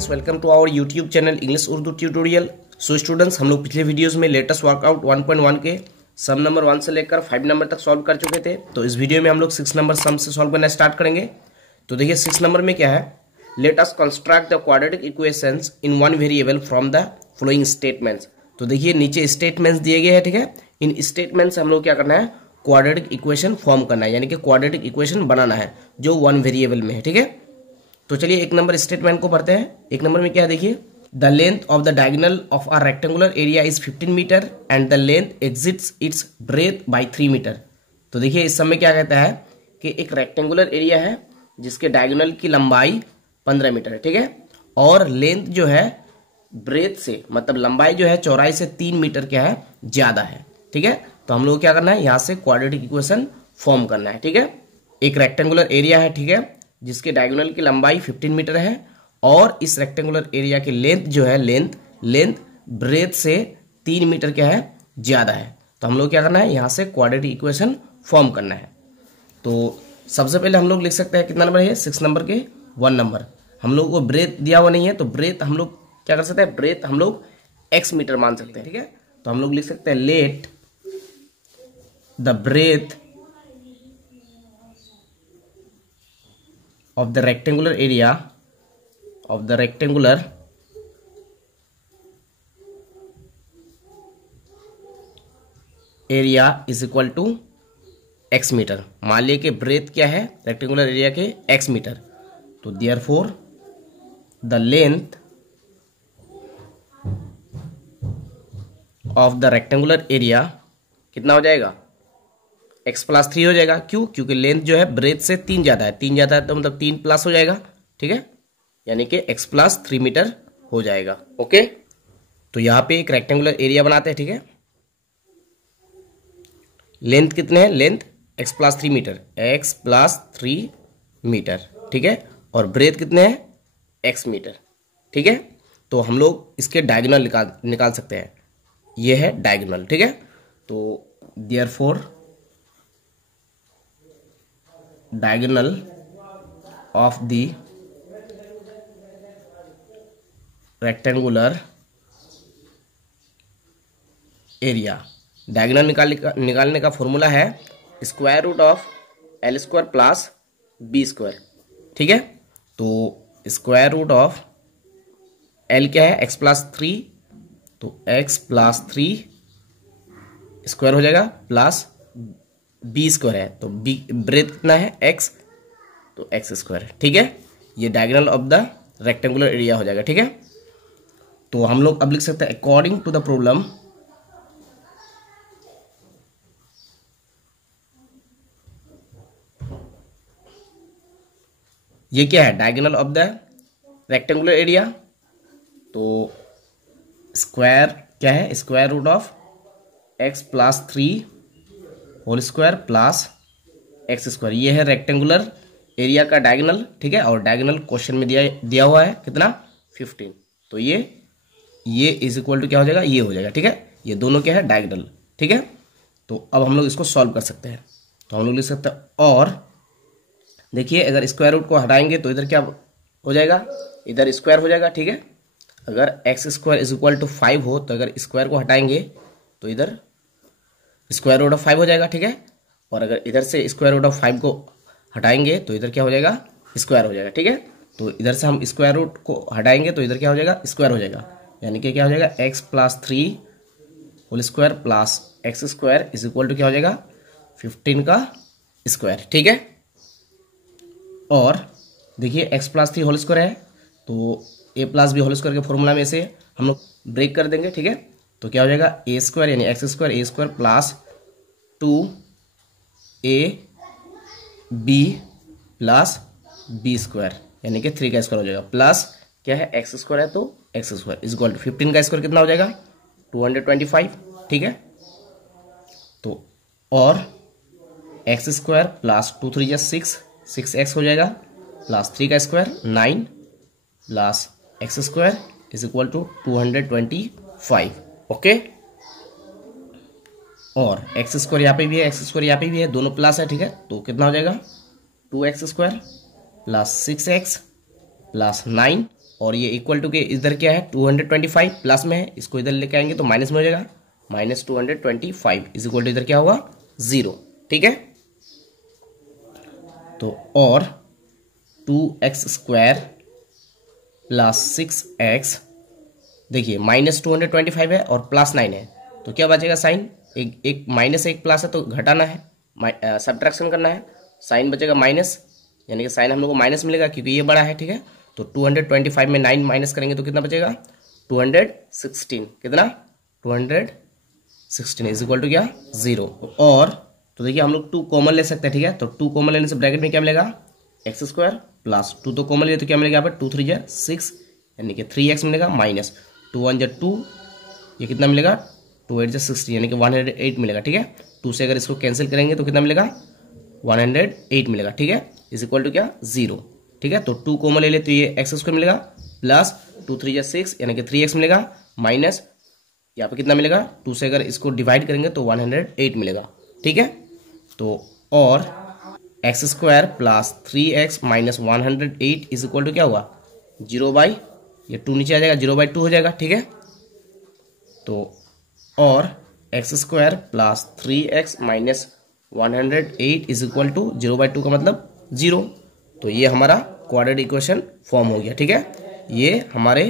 Students, welcome to our YouTube channel English Urdu tutorial. So students, हम लोग पिछले videos में लेटेस्ट वर्कआउट 1.1 के सम नंबर 1 से लेकर 5 नंबर तक सॉल्व कर चुके थे। तो इस वीडियो में हम लोग 6 नंबर सम से सॉल्व करना स्टार्ट करेंगे। तो देखिए 6 नंबर में क्या है, let us construct the quadratic equations in one variable from the following statements. तो देखिए नीचे स्टेटमेंट्स दिए गए हैं, ठीक है। इन स्टेटमेंट से हम लोग क्या करना है, क्वाड्रेटिक इक्वेशन फॉर्म करना है, यानी कि क्वाड्रेटिक इक्वेशन बनाना है जो वन वेरिएबल में है, ठीक है। तो चलिए एक नंबर स्टेटमेंट को पढ़ते हैं। एक नंबर में क्या है देखिए, the length of the diagonal of a rectangular area is 15 metre and the length exceeds its breadth by 3 metre. तो देखिए इस समय क्या कहता है कि एक रेक्टेंगुलर एरिया है जिसके डायगोनल की लंबाई 15 मीटर है, ठीक है, और लेंथ जो है ब्रेथ से, मतलब लंबाई जो है चौड़ाई से 3 मीटर क्या है, ज्यादा है, ठीक है। तो हम लोग क्या करना है, यहाँ से क्वाड्रेटिक इक्वेशन फॉर्म करना है, ठीक है। एक रेक्टेंगुलर एरिया है, ठीक है, जिसके डायगोनल की लंबाई 15 मीटर है और इस रेक्टेंगुलर एरिया की लेंथ जो है, लेंथ ब्रेथ से 3 मीटर क्या है, ज्यादा है। तो हम लोग क्या करना है, यहाँ से क्वाड्रेटिक इक्वेशन फॉर्म करना है। तो सबसे पहले हम लोग लिख सकते हैं, कितना नंबर है, 6 नंबर के 1 नंबर। हम लोग को ब्रेथ दिया हुआ नहीं है, तो ब्रेथ हम लोग क्या कर सकते हैं, ब्रेथ हम लोग x मीटर मान सकते हैं, ठीक है। तो हम लोग लिख सकते हैं let the breadth of the rectangular area is equal to x metre. मान लिया कि ब्रेथ क्या है रेक्टेंगुलर एरिया के x मीटर। तो therefore the length of the rectangular area कितना हो जाएगा, x+3 हो जाएगा। क्यों? क्योंकि लेंथ जो है ब्रेथ से 3 ज्यादा है, 3 ज्यादा है तो मतलब 3 प्लस हो जाएगा, ठीक है, यानी कि x+3 मीटर हो जाएगा। ओके, तो यहाँ पे एक रेक्टेंगुलर एरिया बनाते हैं, ठीक है। लेंथ कितने है, length x+3 metre, x+3 metre, ठीक है, और ब्रेथ कितने हैं, x मीटर, ठीक है। तो हम लोग इसके डायगोनल निकाल सकते हैं, ये है डायगोनल, ठीक है। तो therefore diagonal of the rectangular area, diagonal निकालने का फॉर्मूला है square root of l square plus b square, ठीक है। तो स्क्वायर रूट ऑफ l क्या है, x+3, तो x+3 स्क्वायर हो जाएगा प्लस बी स्क्वायर है, तो बी ब्रेथ कितना है, x, तो x स्क्वायर, ठीक है। ये diagonal of the rectangular area हो जाएगा, ठीक है। तो हम लोग अब लिख सकते हैं अकॉर्डिंग टू द प्रॉब्लम ये क्या है, diagonal of the rectangular area. तो स्क्वायर क्या है, square root of x+3 whole square plus x square, ये है रेक्टेंगुलर एरिया का डायगोनल, ठीक है। और डायगोनल क्वेश्चन में दिया हुआ है कितना, 15। तो ये इज इक्वल टू क्या हो जाएगा, ये हो जाएगा, ठीक है। ये दोनों क्या है, डायगोनल, ठीक है। तो अब हम लोग इसको सॉल्व कर सकते हैं। तो हम लोग लिख सकते हैं, और देखिए अगर स्क्वायर रूट को हटाएंगे तो इधर क्या हो जाएगा, इधर स्क्वायर हो जाएगा, ठीक है। अगर x² इज इक्वल टू 5 हो तो अगर स्क्वायर को हटाएंगे तो इधर स्क्वायर रूट ऑफ 5 हो जाएगा, ठीक है। और अगर इधर से स्क्वायर रूट ऑफ 5 को हटाएंगे तो इधर क्या हो जाएगा, स्क्वायर हो जाएगा, ठीक है। तो इधर से हम स्क्वायर रूट को हटाएंगे तो इधर क्या हो जाएगा, स्क्वायर हो जाएगा, यानी कि क्या हो जाएगा, x+3 whole square plus x square is equal to क्या हो जाएगा, 15 का स्क्वायर, ठीक है। और देखिए x+3 होल स्क्वायर है तो a+b होल स्क्वायर के फॉर्मूला में से हम लोग ब्रेक कर देंगे, ठीक है। तो क्या हो जाएगा, a स्क्वायर यानी x² plus 2ab plus b square यानी कि 3 का स्क्वायर हो जाएगा, प्लस क्या है, x² है तो x² इज इक्वल टू 15 का स्क्वायर कितना हो जाएगा, 225, ठीक है। तो और x² प्लस 2 3 6 हो जाएगा प्लस 3 का square 9 plus x² is equal to 225, okay. और x² यहाँ पे भी है, x² यहाँ पे भी है, दोनों प्लस है, ठीक है। तो कितना हो जाएगा, 2x² प्लस 6x प्लस 9 और ये इक्वल टू के इधर क्या है 225 प्लस में है, इसको इधर लेके आएंगे तो माइनस में हो जाएगा, -225 इज इक्वल टू इधर क्या होगा 0। ठीक है, तो और 2x² प्लस 6x, देखिए -225 है और +9 है, तो क्या बचेगा साइन, एक माइनस एक प्लस है तो घटाना है, सब्ट्रैक्शन करना है, साइन बचेगा माइनस, यानी कि साइन हम लोग को माइनस मिलेगा क्योंकि ये बड़ा है। ठीक है, तो 225 में 9 माइनस करेंगे तो कितना बचेगा 216, कितना 216 इज इक्वल टू क्या 0। और तो देखिए हम लोग 2 कॉमन ले सकते हैं। ठीक है, तो 2 कॉमन लेने से ब्रैकेट में क्या मिलेगा x² प्लस 2 तो कॉमन ले तो क्या मिलेगा यहाँ पर 2 3 6 यानी कि 3x मिलेगा, माइनस 2 1 2, ये कितना मिलेगा 2 8 60 यानी कि 108 मिलेगा। ठीक है, 2 से अगर इसको कैंसिल करेंगे तो कितना मिलेगा 108 मिलेगा। ठीक है, इज इक्वल टू क्या 0। ठीक है, तो 2 कॉमन ले ले तो ये x² मिलेगा, प्लस 2 3 6 यानी कि 3x मिलेगा, माइनस यहाँ पे कितना मिलेगा 2 से अगर इसको डिवाइड करेंगे तो 108 मिलेगा। ठीक है, तो और x² plus 3x minus 108 is equal to क्या हुआ 0/, ये 2 नीचे आ जाएगा 0/2 हो जाएगा। ठीक है, तो और x² plus 3x minus 108 is equal to 0/2 का मतलब 0। तो ये हमारा क्वाड्रेटिक इक्वेशन फॉर्म हो गया। ठीक है, ये हमारे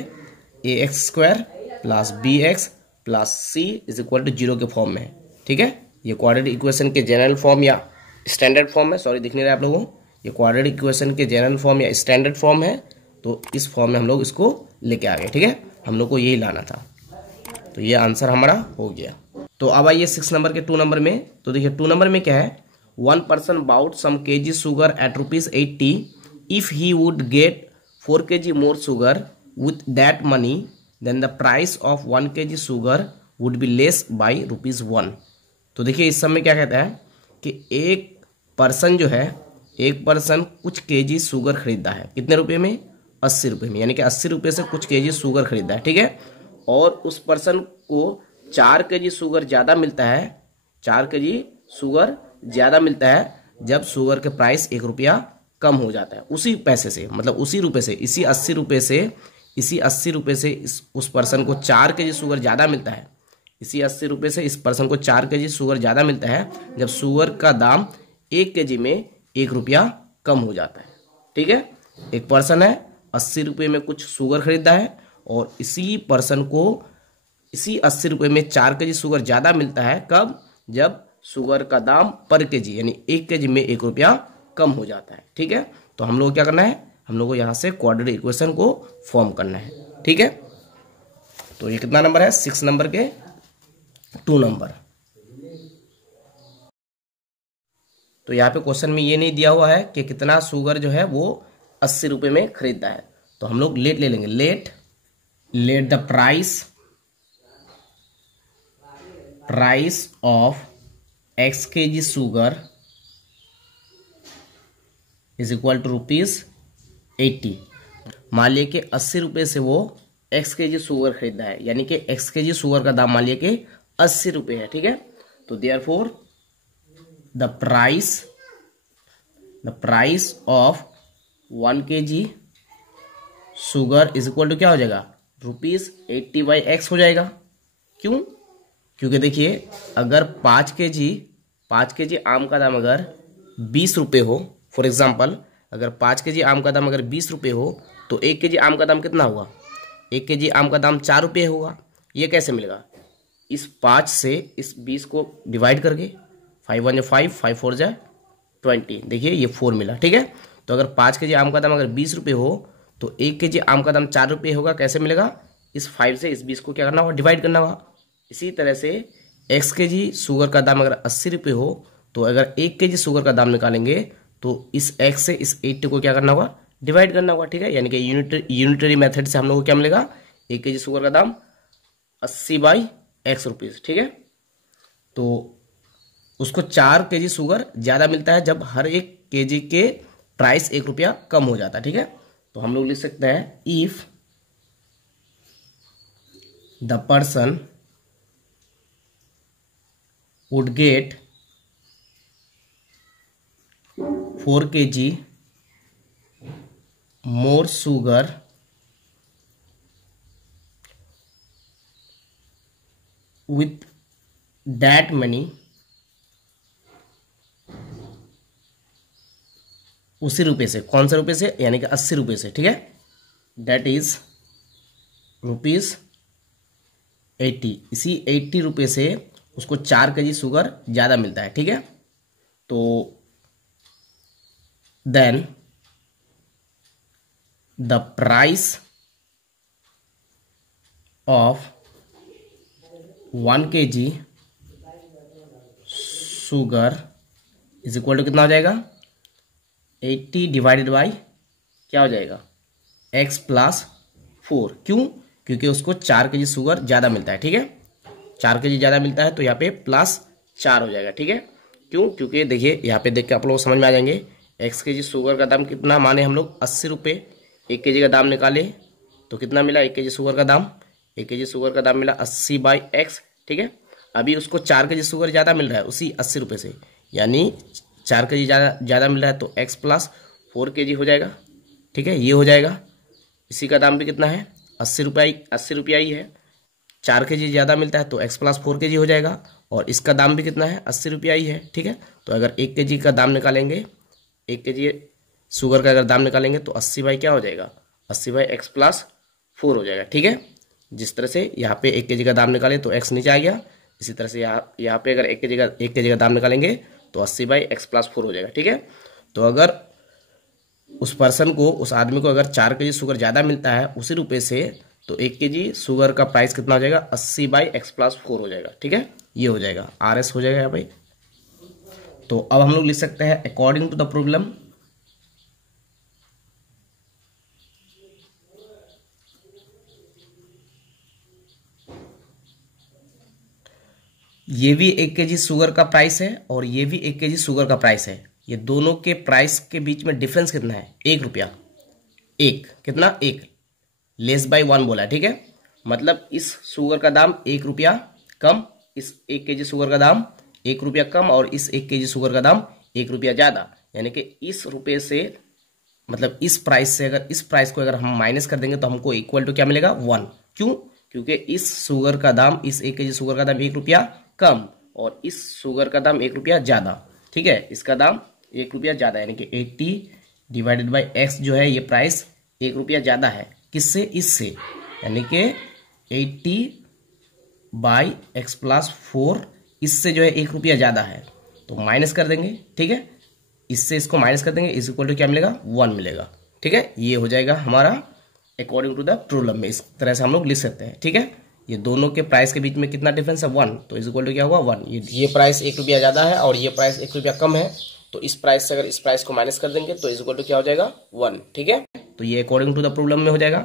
ax² plus bx plus c is equal to 0 के फॉर्म में है। ठीक है, ये क्वाड्रेटिक इक्वेशन के जनरल फॉर्म या स्टैंडर्ड फॉर्म है, सॉरी दिख नहीं रहा है आप लोगों को, ये क्वाड्रेटिक इक्वेशन के जनरल फॉर्म या स्टैंडर्ड फॉर्म है, तो इस फॉर्म में हम लोग इसको लेके आ गए। ठीक है, हम लोग को यही लाना था, तो ये आंसर हमारा हो गया। तो अब आइए 6 नंबर के 2 नंबर में। तो देखिए 2 नंबर में क्या है, 1 person bought some kg sugar at ₹80 if he would get 4 kg more sugar with that money then the price of 1 kg sugar would be less by ₹1। तो देखिए इस समय क्या कहता है कि एक पर्सन जो है, एक पर्सन कुछ केजी शुगर खरीदता है, कितने रुपए में 80 रुपये में, यानी कि 80 रुपये से कुछ केजी शुगर खरीदता है। ठीक है, और उस पर्सन को 4 केजी शुगर ज़्यादा मिलता है, 4 केजी शुगर ज़्यादा मिलता है जब शुगर के प्राइस 1 रुपया कम हो जाता है। उसी पैसे से, मतलब उसी रुपये से, इसी 80 रुपये से उस पर्सन को 4 केजी शुगर ज़्यादा मिलता है, इसी 80 रुपये से इस पर्सन को 4 केजी शुगर ज़्यादा मिलता है जब शुगर का दाम 1 केजी में 1 रुपया कम हो जाता है। ठीक है, एक पर्सन है 80 रुपये में कुछ शुगर खरीदता है और इसी पर्सन को इसी 80 रुपये में 4 केजी शुगर ज़्यादा मिलता है, कब, जब शुगर का दाम पर केजी यानी 1 केजी में 1 रुपया कम हो जाता है। ठीक है, तो हम लोग क्या करना है, हम लोग को यहाँ से क्वाड्रेटिक इक्वेशन को फॉर्म करना है। ठीक है, तो ये कितना नंबर है 6 नंबर के 2 नंबर। तो यहाँ पे क्वेश्चन में ये नहीं दिया हुआ है कि कितना शुगर जो है वो 80 रुपये में खरीदता है, तो हम लोग लेट ले लेंगे, let the price of x kg sugar is equal to ₹80। मान लिए कि 80 रुपये से वो x kg शुगर खरीदा है, यानी कि x kg शुगर का दाम मान लिए कि 80 रुपये है। ठीक है, तो therefore the price of 1 kg sugar is equal to क्या हो जाएगा ₹80/x हो जाएगा। क्यों, क्योंकि देखिए अगर 5 केजी आम का दाम अगर 20 रुपये हो, फॉर एग्जांपल अगर 5 केजी आम का दाम अगर 20 रुपये हो तो 1 केजी आम का दाम कितना होगा, 1 केजी आम का दाम 4 रुपये होगा। ये कैसे मिलेगा, इस 5 से इस 20 को डिवाइड करके, 5 1 5, 5 4 20, देखिए ये 4 मिला। ठीक है, तो अगर 5 केजी आम का दाम अगर 20 रुपये हो तो 1 केजी आम का दाम 4 रुपये होगा। कैसे मिलेगा, इस 5 से इस 20 को क्या करना होगा, डिवाइड करना होगा। इसी तरह से x केजी शुगर का दाम अगर 80 रुपये हो तो अगर 1 केजी शुगर का दाम निकालेंगे तो इस x से इस 80 को क्या करना होगा, डिवाइड करना होगा। ठीक है, यानी कि यूनिटरी मेथड से हम लोग को क्या मिलेगा, 1 केजी शुगर का दाम 80/x रुपीज़। ठीक है, तो उसको 4 केजी शुगर ज़्यादा मिलता है जब हर 1 केजी के प्राइस 1 रुपया कम हो जाता है। ठीक है, तो हम लोग लिख सकते हैं if the person would get 4 kg more sugar with that many, उसी रुपये से, कौन से रुपये से, यानी कि 80 रुपये से, ठीक है, दैट इज ₹80। इसी 80 रुपये से उसको 4 kg शुगर ज़्यादा मिलता है, ठीक है। तो then the price of 1 kg sugar is equal to कितना हो जाएगा, 80 डिवाइडेड बाई क्या हो जाएगा, x + 4। क्यों, क्योंकि उसको 4 kg शुगर ज़्यादा मिलता है, ठीक है, 4 kg ज़्यादा मिलता है, तो यहाँ पे +4 हो जाएगा, ठीक है। क्यों, क्योंकि देखिए यहाँ पे देख के आप लोग समझ में आ जाएंगे, x kg शुगर का दाम कितना, माने हम लोग 80 रुपये 1 kg का दाम निकाले तो कितना मिला, 1 kg शुगर का दाम, 1 kg शुगर का दाम मिला 80/x, ठीक है। अभी उसको 4 kg शुगर ज़्यादा मिल रहा है उसी 80 रुपये से, यानी 4 kg ज़्यादा मिल रहा है, तो x + 4 kg हो जाएगा, ठीक है, ये हो जाएगा। इसी का दाम भी कितना है, 80 रुपया ही है, 4 kg ज़्यादा मिलता है तो x + 4 kg हो जाएगा, और इसका दाम भी कितना है, 80 रुपया ही है, ठीक है। तो अगर 1 kg का दाम निकालेंगे, 1 kg शुगर का अगर दाम निकालेंगे तो 80 क्या हो जाएगा, 80/x + 4 हो जाएगा, ठीक है। जिस तरह से यहाँ पे 1 kg का दाम निकाले तो x नीचे आ गया, इसी तरह से यहाँ पे अगर 1 kg का दाम निकालेंगे तो 80/x + 4 हो जाएगा, ठीक है। तो अगर उस पर्सन को, उस आदमी को अगर 4 kg शुगर ज़्यादा मिलता है उसी रुपये से, तो 1 kg शुगर का प्राइस कितना हो जाएगा, 80/x + 4 हो जाएगा, ठीक है, ये हो जाएगा, RS हो जाएगा भाई। तो अब हम लोग लिख सकते हैं अकॉर्डिंग टू द प्रॉब्लम, ये भी 1 kg शुगर का प्राइस है और ये भी 1 kg शुगर का प्राइस है, ये दोनों के प्राइस के बीच में डिफरेंस कितना है, 1 रुपया, कितना, 1 <1 बोला है, ठीक है। मतलब इस शुगर का दाम 1 रुपया कम, इस 1 kg शुगर का दाम 1 रुपया कम, और इस 1 kg शुगर का दाम 1 रुपया ज़्यादा, यानी कि इस रुपये से, मतलब इस प्राइस से, अगर इस प्राइस को अगर हम माइनस कर देंगे तो हमको इक्वल टू क्या मिलेगा, 1। क्यों, क्योंकि इस शुगर का दाम, इस 1 kg शुगर का दाम 1 रुपया कम, और इस शुगर का दाम 1 रुपया ज़्यादा, ठीक है, इसका दाम 1 रुपया ज़्यादा, यानी कि 80 डिवाइडेड बाई x जो है, ये प्राइस 1 रुपया ज़्यादा है, किससे, इससे, यानी कि 80/x + 4, इससे जो है 1 रुपया ज़्यादा है, तो माइनस कर देंगे, ठीक है, इससे इसको माइनस कर देंगे, इस इक्वल टू क्या मिलेगा, 1 मिलेगा, ठीक है। ये हो जाएगा हमारा अकॉर्डिंग टू द प्रॉब्लम में, इस तरह से हम लोग लिख सकते हैं, ठीक है। ये दोनों के प्राइस के बीच में कितना डिफरेंस है, 1, तो इस इक्वल टू क्या हुआ, 1। ये प्राइस 1 रुपया ज़्यादा है और ये प्राइस 1 रुपया कम है, तो इस प्राइस से अगर इस प्राइस को माइनस कर देंगे तो इस इक्वल टू क्या हो जाएगा, 1, ठीक है। तो ये अकॉर्डिंग टू द प्रॉब्लम में हो जाएगा।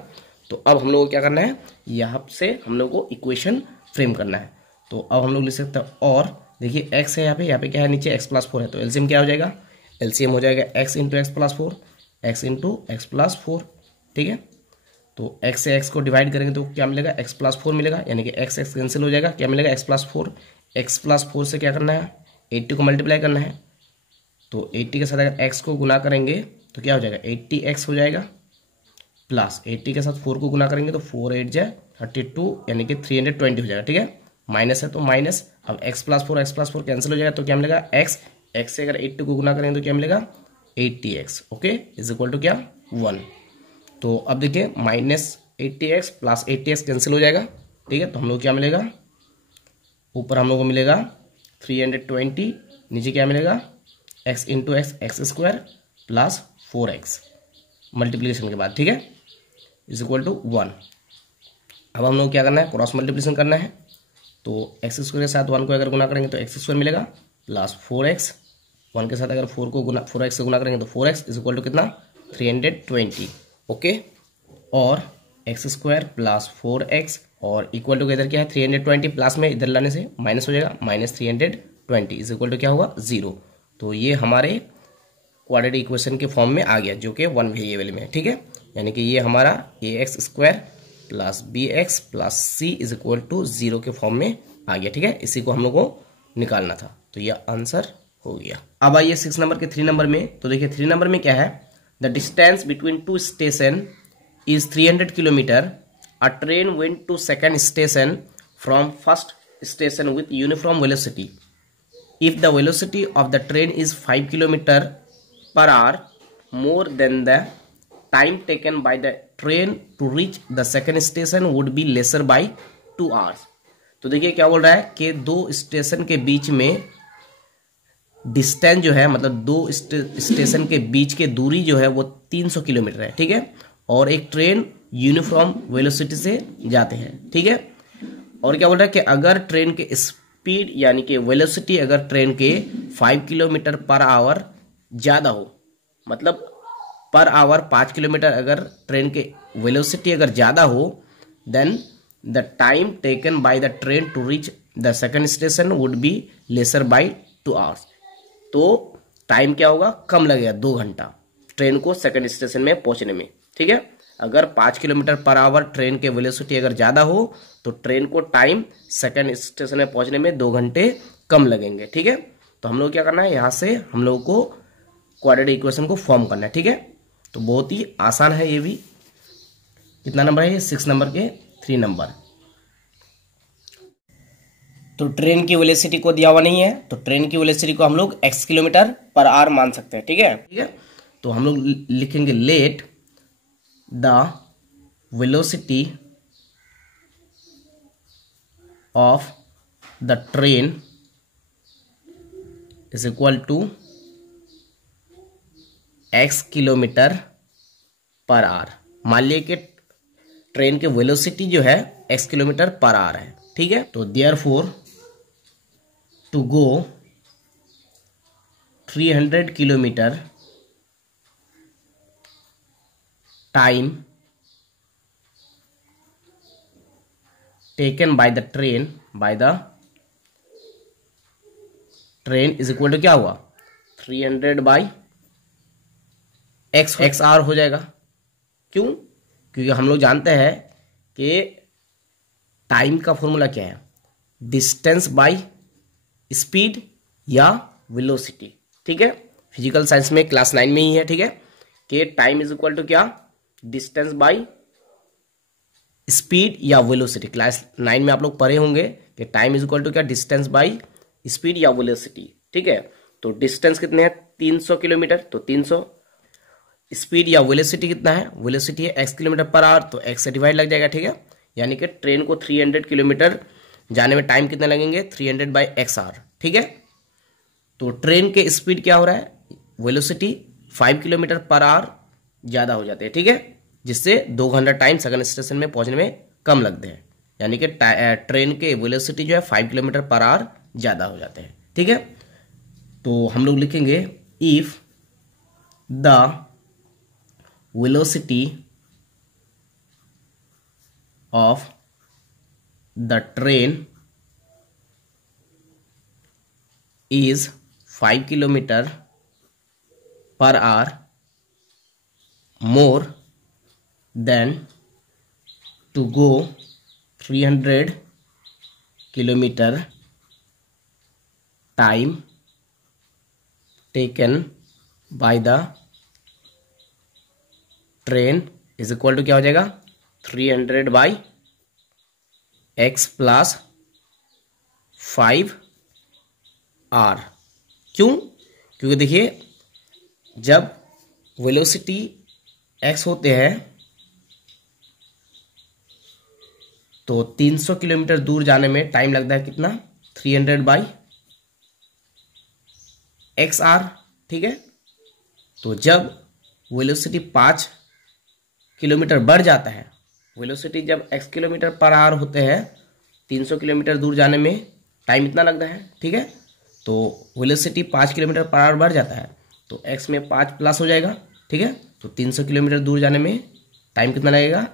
तो अब हम लोग को क्या करना है, यहाँ से हम लोग को इक्वेशन फ्रेम करना है। तो अब हम लोग लिख सकते हैं, और देखिए x है यहाँ पे क्या है, नीचे x + 4 है, तो एलसीएम क्या हो जाएगा, एलसीएम हो जाएगा x × x + 4, x × x + 4, ठीक है। तो x से x को डिवाइड करेंगे तो क्या मिलेगा, x + 4 मिलेगा, यानी कि x कैंसिल हो जाएगा, क्या मिलेगा, x + 4। x + 4 से क्या करना है, 80 को मल्टीप्लाई करना है, तो 80 के साथ अगर x को गुना करेंगे तो क्या हो जाएगा, 80x हो जाएगा, प्लस 80 के साथ 4 को गुना करेंगे तो 4 8 × 32, यानी कि 320 हो जाएगा, ठीक है। माइनस है तो माइनस, अब x + 4 कैंसिल हो जाएगा, तो क्या मिलेगा, x से अगर 80 को गुना करेंगे तो क्या मिलेगा, 80x, okay, is equal to क्या, 1। तो अब देखिए -80x + 80x कैंसिल हो जाएगा, ठीक है। तो हम लोग क्या मिलेगा, ऊपर हम लोग को मिलेगा 320, नीचे क्या मिलेगा, x × x² + 4x मल्टीप्लिकेशन के बाद, ठीक है, इज इक्वल टू 1। अब हम लोग क्या करना है, क्रॉस मल्टीप्लिकेशन करना है, तो x² के साथ 1 को अगर गुना करेंगे तो x² मिलेगा, प्लस 4x, 1 के साथ अगर 4x से गुना करेंगे तो 4x इज इक्वल टू कितना, 320, ओके। और x² + 4x और इक्वल टू इधर क्या है, 320, प्लस में इधर लाने से माइनस हो जाएगा, -320 इज इक्वल टू क्या होगा, 0। तो ये हमारे क्वाड्रेटिक इक्वेशन के फॉर्म में आ गया, जो कि 1 वेरिएबल में है, ठीक है। यानी कि ये हमारा ax² + bx + c is equal to 0 के फॉर्म में आ गया, ठीक है। इसी को हम लोग को निकालना था, तो ये आंसर हो गया। अब आइए 6 नंबर के 3 नंबर में। तो देखिए 3 नंबर में क्या है, the distance between 2 station is 300 kilometre. A train went to second station from first station with uniform velocity. If the velocity of the train is 5 km/h more than the time taken by the train to reach the second station would be lesser by 2 hours. तो देखिए क्या बोल रहा है कि दो station के बीच में डिस्टेंस जो है, मतलब दो स्टेशन के बीच के दूरी जो है वो 300 किलोमीटर है, ठीक है, और एक ट्रेन यूनिफॉर्म वेलोसिटी से जाते हैं, ठीक है। और क्या बोल रहा है कि अगर ट्रेन के स्पीड यानी कि वेलोसिटी अगर ट्रेन के 5 km/h ज़्यादा हो, मतलब पर आवर 5 किलोमीटर अगर ट्रेन के वेलोसिटी अगर ज़्यादा हो, then the time taken by the train to reach the second station would be lesser by 2 hours. तो टाइम क्या होगा, कम लगेगा, 2 घंटा ट्रेन को सेकंड स्टेशन में पहुंचने में, ठीक है। अगर 5 km/h ट्रेन के वेलोसिटी अगर ज़्यादा हो तो ट्रेन को टाइम सेकंड स्टेशन में पहुंचने में 2 घंटे कम लगेंगे, ठीक है। तो हम लोग क्या करना है, यहाँ से हम लोग को क्वाड्रेटिक इक्वेशन को फॉर्म करना है, ठीक है। तो बहुत ही आसान है ये भी। कितना नंबर है ये, 6 नंबर के 3 नंबर। तो ट्रेन की वेलोसिटी को दिया हुआ नहीं है, तो ट्रेन की वेलोसिटी को हम लोग x km/h मान सकते हैं, ठीक है, ठीक है। तो हम लोग लिखेंगे let the velocity of the train is equal to x km/h। मान लिए कि ट्रेन के वेलोसिटी जो है x km/h है, ठीक है। तो therefore to go 300 kilometre time taken by the train is equal to क्या हुआ, 300/x आर हो जाएगा। क्यों, क्योंकि हम लोग जानते हैं कि टाइम का फॉर्मूला क्या है, डिस्टेंस बाय स्पीड या वेलोसिटी, ठीक है। फिजिकल साइंस में क्लास 9 में ही है, ठीक है, कि टाइम इज इक्वल टू क्या, डिस्टेंस बाय स्पीड या वेलोसिटी। क्लास 9 में आप लोग पढ़े होंगे कि टाइम इज इक्वल टू क्या, डिस्टेंस बाय स्पीड या वेलोसिटी, ठीक है। तो डिस्टेंस कितने हैं, 300 किलोमीटर, तो 300। स्पीड या वेलोसिटी कितना है, वेलोसिटी है x km/h, तो x से डिवाइड लग जाएगा, ठीक है। यानी कि ट्रेन को 300 किलोमीटर जाने में टाइम कितना लगेंगे, 300/x आवर, ठीक है। तो ट्रेन के स्पीड क्या हो रहा है, वेलोसिटी 5 km/h ज़्यादा हो जाते हैं, ठीक है, जिससे 2 घंटा टाइम सेकंड स्टेशन में पहुंचने में कम लगते हैं। यानी कि ट्रेन के वेलोसिटी जो है 5 km/h ज़्यादा हो जाते हैं, ठीक है। तो हम लोग लिखेंगे if the velocity of the train is 5 km/h more than to go 300 kilometer time taken by the train is equal to क्या हो जाएगा, 300/x + 5r। क्यों, क्योंकि देखिए जब वेलोसिटी x होते हैं तो 300 किलोमीटर दूर जाने में टाइम लगता है कितना, 300/xr, ठीक है। तो जब वेलोसिटी 5 किलोमीटर बढ़ जाता है, वेलोसिटी जब x km/h होते हैं 300 किलोमीटर दूर जाने में टाइम इतना लगता है, ठीक है। तो वेलोसिटी 5 km/h बढ़ जाता है तो x में 5 प्लस हो जाएगा, ठीक है। तो 300 किलोमीटर दूर जाने में टाइम कितना लगेगा,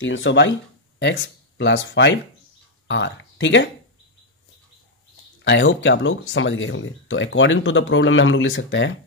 300/x + 5r, ठीक है। आई होप कि आप लोग समझ गए होंगे। तो अकॉर्डिंग टू द प्रॉब्लम में हम लोग लिख सकते हैं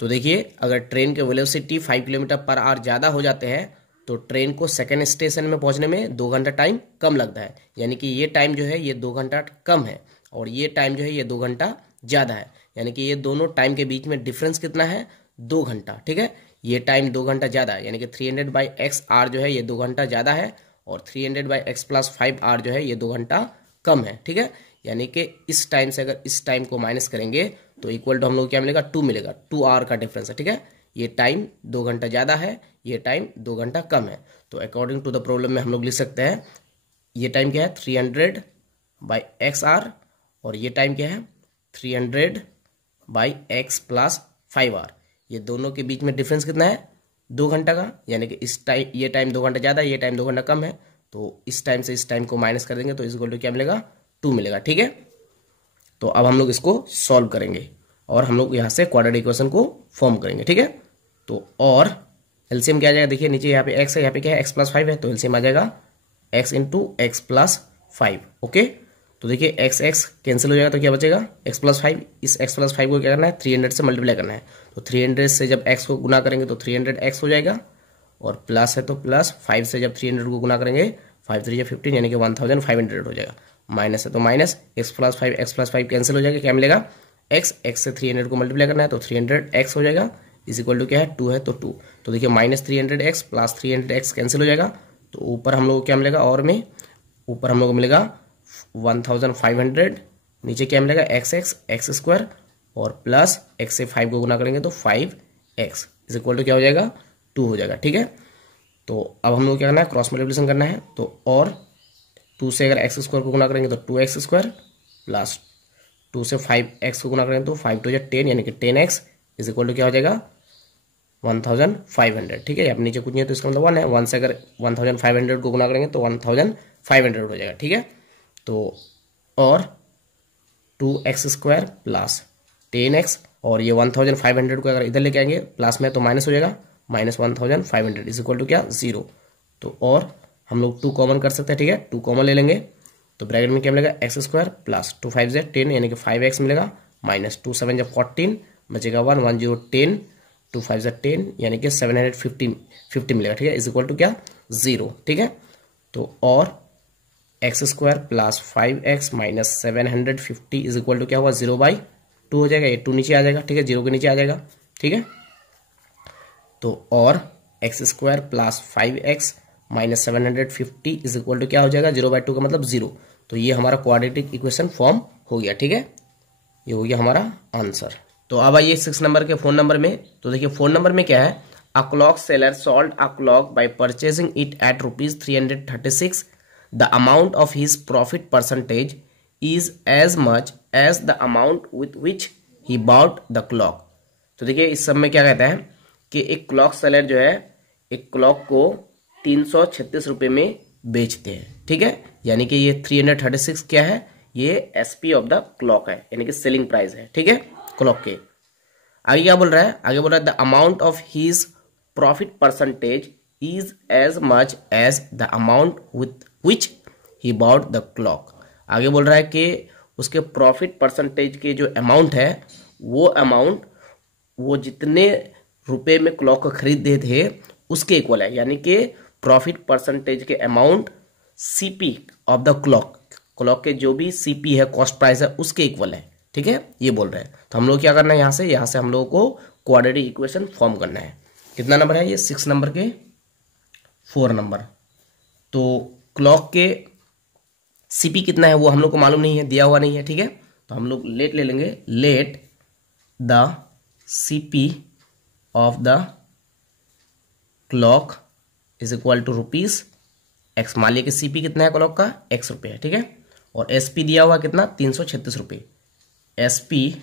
तो देखिए अगर ट्रेन के वेलोसिटी 5 km/h ज़्यादा हो जाते हैं तो ट्रेन को सेकेंड स्टेशन में पहुंचने में 2 घंटा टाइम कम लगता है। यानी कि ये टाइम जो है ये 2 घंटा कम है और ये टाइम जो है ये 2 घंटा ज़्यादा है। यानी कि ये दोनों टाइम के बीच में डिफरेंस कितना है, 2 घंटा, ठीक है। ये टाइम 2 घंटा ज़्यादा है, यानी कि 300/x आर जो है ये 2 घंटा ज़्यादा है, और 300/x+5 आर जो है ये 2 घंटा कम है। ठीक है, यानी कि इस टाइम से अगर इस टाइम को माइनस करेंगे तो इक्वल टू हम लोग क्या मिलेगा, 2 मिलेगा। 2 आवर का डिफरेंस है। ठीक है, ये टाइम 2 घंटा ज़्यादा है, ये टाइम 2 घंटा कम है। तो अकॉर्डिंग टू द प्रॉब्लम में हम लोग लिख सकते हैं ये टाइम क्या है 300/x आर, और ये टाइम क्या है 300/x+5 आर। ये दोनों के बीच में डिफरेंस कितना है, 2 घंटा का, यानी कि इस टाइम ये टाइम 2 घंटा ज़्यादा है, ये टाइम 2 घंटा कम है। तो इस टाइम से इस टाइम को माइनस कर देंगे तो इस इक्वल टू क्या मिलेगा, 2 मिलेगा। ठीक है, तो अब हम लोग इसको सॉल्व करेंगे और हम लोग यहाँ से क्वाड्रेटिक इक्वेशन को फॉर्म करेंगे। ठीक है, तो और एलसीएम क्या आ जाएगा, देखिए नीचे यहाँ पे x है, यहाँ पे क्या है x+5 है, तो एलसीएम आ जाएगा x × x+5। ओके, तो देखिए x कैंसिल हो जाएगा तो क्या बचेगा x+5। इस x+5 को क्या करना है 300 से मल्टीप्लाई करना है, तो 300 से जब x को गुना करेंगे तो 300x हो जाएगा, और प्लस है तो प्लस 5 से जब 300 को गुना करेंगे 5 3 15 यानी कि 1500 हो जाएगा। माइनस है तो माइनस x+5 कैंसिल हो जाएगा, क्या मिलेगा x से 300 को मल्टीप्लाई करना है तो 300x हो जाएगा, इज इक्वल टू क्या है 2 है तो 2। तो देखिए -300x + 300x कैंसिल हो जाएगा, तो ऊपर हम लोग को क्या मिलेगा, और में ऊपर हम लोग को मिलेगा 1500, नीचे क्या मिलेगा x² और प्लस x से 5 को गुना करेंगे तो 5x इज इक्वल टू क्या हो जाएगा 2 हो जाएगा। ठीक है, तो अब हम लोग क्या करना है क्रॉस मल्टीप्लिकेशन करना है, तो और 2 से अगर x² को गुना करेंगे तो 2x² प्लस 2 से 5x को गुना करेंगे तो 5 2 10 यानी कि 10x इज इक्वल टू क्या हो जाएगा 1500। ठीक है, अब नीचे कुछ नहीं है तो इसका मतलब 1 है, 1 से अगर 1500 को गुना करेंगे तो 1500 हो जाएगा। ठीक है, तो और 2x² प्लस 10x, और ये 1500 को अगर इधर लेके आएंगे प्लस में तो माइनस हो जाएगा, -1500 इज इक्वल टू क्या 0। तो और हम लोग 2 कॉमन कर सकते हैं। ठीक है, 2 कॉमन ले लेंगे तो ब्रैकेट में क्या मिलेगा x² प्लस 2 5 10 यानी कि 5x मिलेगा, माइनस 2 7 14 बचेगा 1 1 0 10 2 5 10 यानी कि 750 मिलेगा। ठीक है, इज इक्वल टू क्या 0। ठीक है, तो और x² plus 5x minus 750 is equal to क्या हुआ 0/2 हो जाएगा, ये 2 नीचे आ जाएगा। ठीक है, 0 के नीचे आ जाएगा। ठीक है, तो और x² plus 5x minus 750 is equal to क्या हो जाएगा 0/2 का मतलब 0। तो ये हमारा क्वाड्रेटिक इक्वेशन फॉर्म हो गया। ठीक है, ये हो गया हमारा आंसर। तो अब आइए 6 नंबर के फोन नंबर में। तो देखिए फोन नंबर में क्या है, a clock seller sold a clock by purchasing it at ₹336। The amount of his profit percentage is as much as the amount with which he bought the clock. तो देखिए इस सब में क्या कहता है कि एक क्लॉक सेलर जो है एक क्लॉक को 336 रुपये में बेचते हैं। ठीक है, यानी कि ये 336 क्या है, ये एसपी ऑफ द क्लॉक है, यानी कि सेलिंग प्राइस है। ठीक है, क्लॉक के आगे क्या बोल रहा है, आगे बोल रहा है the amount of his profit percentage is as much as the amount with which he bought the clock. आगे बोल रहा है कि उसके प्रॉफिट परसेंटेज के जो अमाउंट है वो अमाउंट वो जितने रुपए में क्लॉक को खरीदते थे उसके इक्वल है, यानी कि प्रॉफिट परसेंटेज के amount CP of the clock, clock के जो भी सीपी है कॉस्ट प्राइस है उसके इक्वल है। ठीक है, ये बोल रहे हैं। तो हम लोग क्या करना है, यहाँ से हम लोगों को क्वाड्रेटिक इक्वेशन फॉर्म करना है। कितना नंबर है ये 6 नंबर के 4 नंबर। तो क्लॉक के सीपी कितना है वो हम लोग को मालूम नहीं है, दिया हुआ नहीं है। ठीक है, तो हम लोग लेट ले लेंगे, let the CP of the clock is equal to ₹x। मान लिया कि सीपी कितना है क्लॉक का x रुपये है। ठीक है, और एसपी दिया हुआ कितना 336 रुपये। एसपी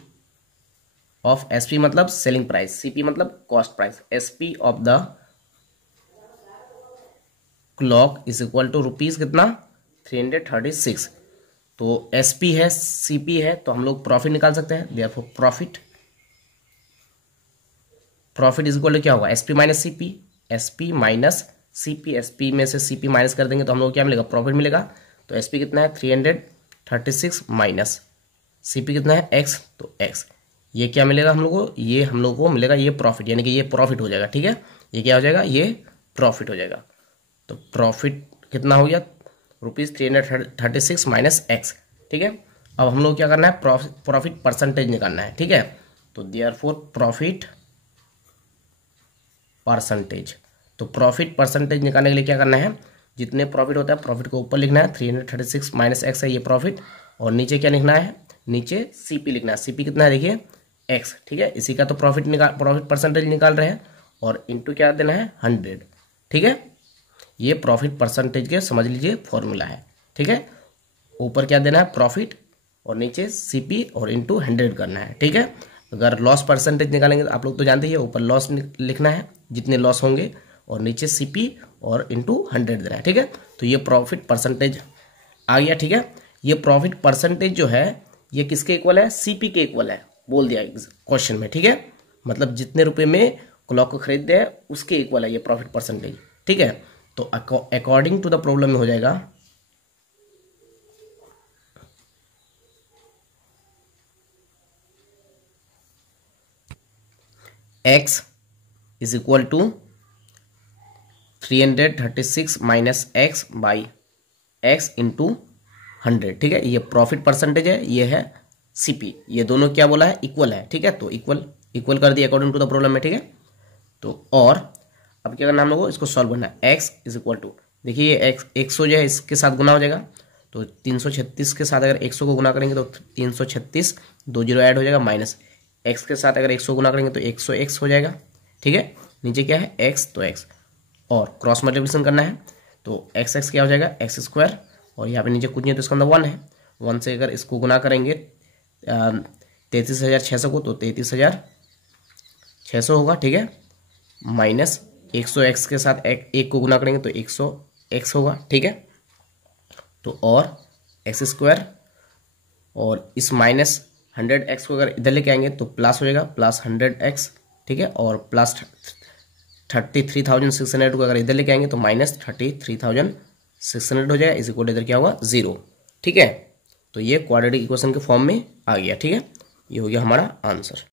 ऑफ एसपी मतलब सेलिंग प्राइस, सीपी मतलब cost price, SP of the clock is equal to rupees कितना 336। तो एसपी है सीपी है तो हम लोग प्रॉफिट निकाल सकते हैं, therefore profit is equal to क्या होगा SP minus CP, SP minus CP, SP में से सीपी माइनस कर देंगे तो हम लोग क्या मिलेगा प्रॉफिट मिलेगा। तो एसपी कितना है 336 माइनस सीपी कितना है x, तो x ये क्या मिलेगा हम लोग को, ये हम लोग को मिलेगा ये प्रॉफिट, यानी कि ये प्रॉफिट हो जाएगा। ठीक है, ये क्या हो जाएगा, ये प्रॉफिट हो जाएगा। तो प्रॉफिट कितना हो गया ₹336 माइनस x। ठीक है, अब हम लोग क्या करना है प्रॉफिट परसेंटेज निकालना है। ठीक है, तो देयरफॉर प्रॉफिट परसेंटेज। तो प्रॉफिट परसेंटेज निकालने के लिए क्या करना है, जितने प्रॉफिट होता है प्रॉफिट को ऊपर लिखना है, 336 माइनस एक्स है ये प्रॉफिट, और नीचे क्या लिखना है, नीचे सीपी लिखना है। सीपी कितना है देखिए एक्स, ठीक है, इसी का तो प्रॉफिट परसेंटेज निकाल रहे हैं, और इंटू क्या देना है 100, ठीक है। ये प्रॉफिट परसेंटेज के समझ लीजिए फॉर्मूला है, ठीक है। ऊपर क्या देना है प्रॉफिट और नीचे सीपी और इंटू 100 करना है, ठीक है। अगर लॉस परसेंटेज निकालेंगे तो आप लोग तो जानते ही है, ऊपर लॉस लिखना है जितने लॉस होंगे, और नीचे सीपी और इंटू 100 देना है, ठीक है। तो ये प्रॉफिट परसेंटेज आ गया, ठीक है। ये प्रॉफिट परसेंटेज जो है ये किसके इक्वल है, सीपी के इक्वल है, बोल दिया क्वेश्चन में, ठीक है। मतलब जितने रुपए में क्लॉक को खरीदते हैं उसके इक्वल है ये प्रॉफिट परसेंटेज, ठीक है। तो अकॉर्डिंग टू द प्रॉब्लम में हो जाएगा x is equal to 336 minus x by x into 100, ठीक है। ये प्रॉफिट परसेंटेज है, ये है सीपी, ये दोनों क्या बोला है इक्वल है, ठीक है। तो इक्वल कर दिया अकॉर्डिंग टू द प्रॉब्लम में, ठीक है। तो और अब क्या करना हम लोगों को, इसको सॉल्व करना है। x इज इक्वल टू, देखिए ये 100 जो है इसके साथ गुना हो जाएगा, तो 336 के साथ अगर 100 को गुना करेंगे तो 336, 2 जीरो ऐड हो जाएगा, माइनस x के साथ अगर 100 गुना करेंगे तो 100x हो जाएगा, ठीक है। नीचे क्या है x, तो x, और क्रॉस मल्टीप्लिकेशन करना है तो x क्या हो जाएगा एक्स स्क्वायर, और यहाँ पे नीचे कुछ नहीं है तो इसका अंदर 1 है, 1 से अगर इसको गुना करेंगे 33,600 को तो 33,600 होगा, ठीक है। माइनस 100x के साथ एक को गुना करेंगे तो 100x होगा, ठीक है। तो और एक्स स्क्वायर, और इस माइनस 100x को अगर इधर लेके आएंगे तो प्लस हो जाएगा, प्लस 100x, ठीक है। और प्लस 33,600 को अगर इधर लेके आएंगे तो माइनस 33,600 हो जाएगा, इस इक्वल इधर क्या होगा 0, ठीक है। तो ये क्वाड्रेटिक इक्वेशन के फॉर्म में आ गया, ठीक है। ये हो गया हमारा आंसर।